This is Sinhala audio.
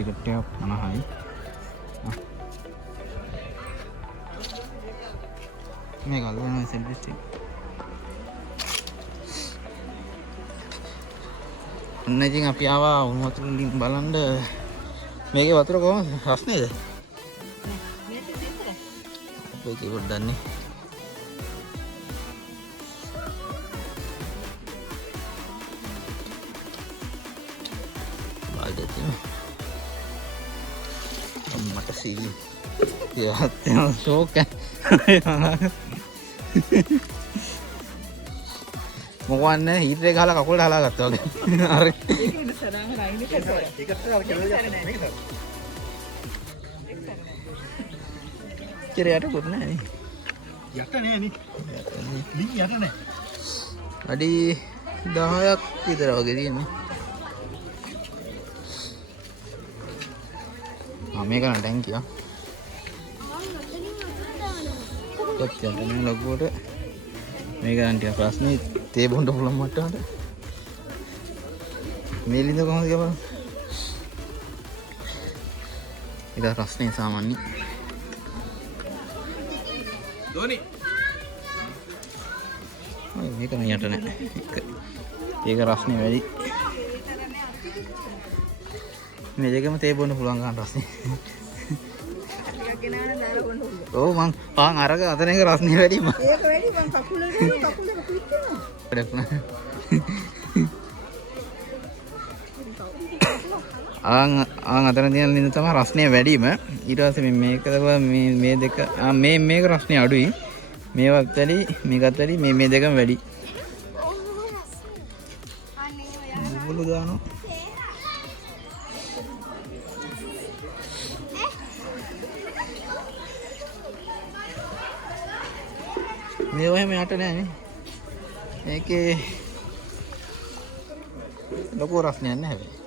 ටිකට් එක 50යි. මේ ගල්වන සෙන්ට්‍රිස් එක. ඔන්න ඉතින් අපි ආවා උණු වතුර වලින් බලන්න මේකේ වතුර කොහොමද? රස්නේද? මේක ඉවර දන්නේ. මට සීලි තියවත් ෂෝක් මොකවන්න හීටර් එක ගහලා කකුලට හලා ගත්තා වගේ. අර ඒක ඉන්න සරාම රයින් එක කරා. ඒකට අර කෙරේ යන්නේ මේකද? කෙරේ යට කොට නෑ නේ. යට නෑ නේ. ලින් යට නෑ. අඩි 10ක් විතර වගේ තියෙන්නේ. මේක නම් ටැංකිය. කොච්චර නේ ලොකුවට. මේක නම් ටික ප්‍රශ්නේ තේ බොන්න පුළුවන් මට්ටමට. මේ ලින්ද කොහොමද කියලා බලන්න. ඒක ප්‍රශ්නේ සාමාන්‍ය. ධෝනි. මේක නම් යට නෑ. ඒක රස්නේ වැඩි. මේ දෙකම තේ බොන්න පුළුවන් ගන්න රස්නේ. ඔව් මං අරක අතන එක රස්නේ වැඩි මං. ඒක වැඩි මං කකුලේ පිටිනවා. අතන තියෙන ලින්ද තමයි රස්නේ වැඩිම. ඊට පස්සේ මේක මේ දෙක මේක රස්නේ අඩුයි. මේවත් වැඩි මේකත් වැඩි මේ දෙකම වැඩි. බුබුලු දානවා. මේව එහෙම යට නෑ නේ. ඒකේ ලොකු රස්නයක් නෑ හැබැයි.